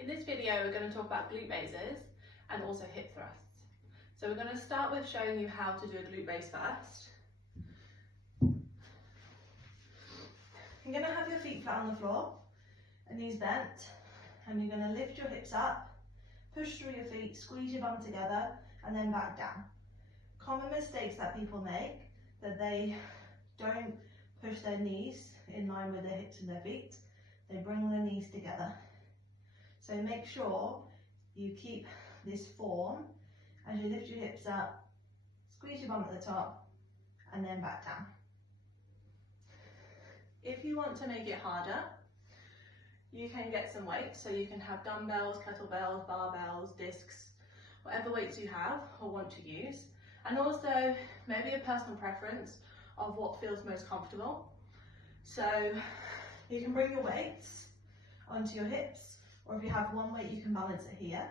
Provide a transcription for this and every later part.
In this video, we're going to talk about glute raises and also hip thrusts. So we're going to start with showing you how to do a glute raise first. You're going to have your feet flat on the floor and knees bent, and you're going to lift your hips up, push through your feet, squeeze your bum together, and then back down. Common mistakes that people make, that they don't push their knees in line with their hips and their feet. They bring their knees together. So make sure you keep this form as you lift your hips up, squeeze your bum at the top, and then back down. If you want to make it harder, you can get some weights. So you can have dumbbells, kettlebells, barbells, discs, whatever weights you have or want to use. And also maybe a personal preference of what feels most comfortable. So you can bring your weights onto your hips, or if you have one weight, you can balance it here.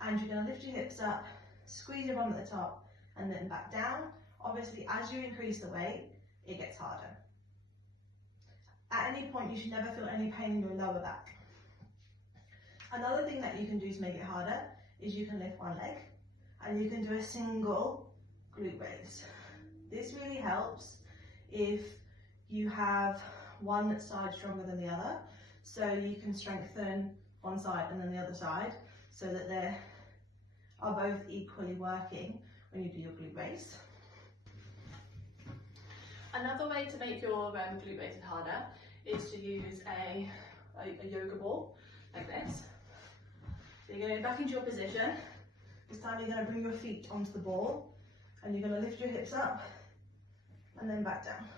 And you're going to lift your hips up, squeeze your bum at the top, and then back down. Obviously, as you increase the weight, it gets harder. At any point, you should never feel any pain in your lower back. Another thing that you can do to make it harder is you can lift one leg, and you can do a single glute raise. This really helps if you have one side stronger than the other, so you can strengthen one side and then the other side, so that they are both equally working when you do your glute raise. Another way to make your glute raises harder is to use a yoga ball like this. So you're going to go back into your position. This time you're going to bring your feet onto the ball, and you're going to lift your hips up and then back down.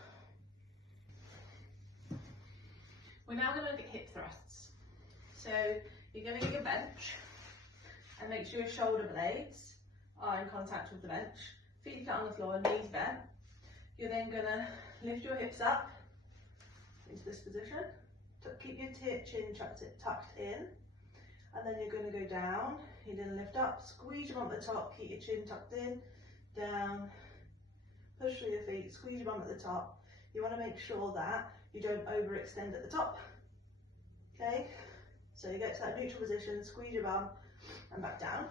We're now going to look at hip thrusts. So you're going to get your bench and make sure your shoulder blades are in contact with the bench. Feet flat on the floor, knees bent. You're then going to lift your hips up into this position. Keep your chin tucked in. And then you're going to go down. You're going to lift up, squeeze your bum at the top, keep your chin tucked in, down, push through your feet, squeeze your bum at the top. You want to make sure that you don't overextend at the top. Okay? So you get to that neutral position, squeeze your bum, and back down.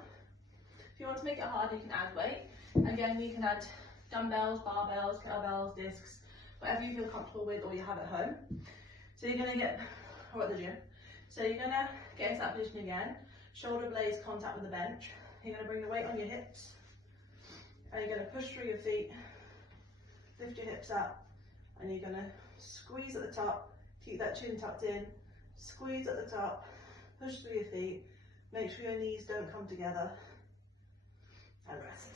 If you want to make it harder, you can add weight. Again, you can add dumbbells, barbells, kettlebells, discs, whatever you feel comfortable with or you have at home. So you're going to get, or at the gym. So you're going to get into that position again, shoulder blades contact with the bench. You're going to bring the weight on your hips, and you're going to push through your feet, lift your hips up, and you're going to squeeze at the top, keep that chin tucked in, squeeze at the top, push through your feet, make sure your knees don't come together, and rest.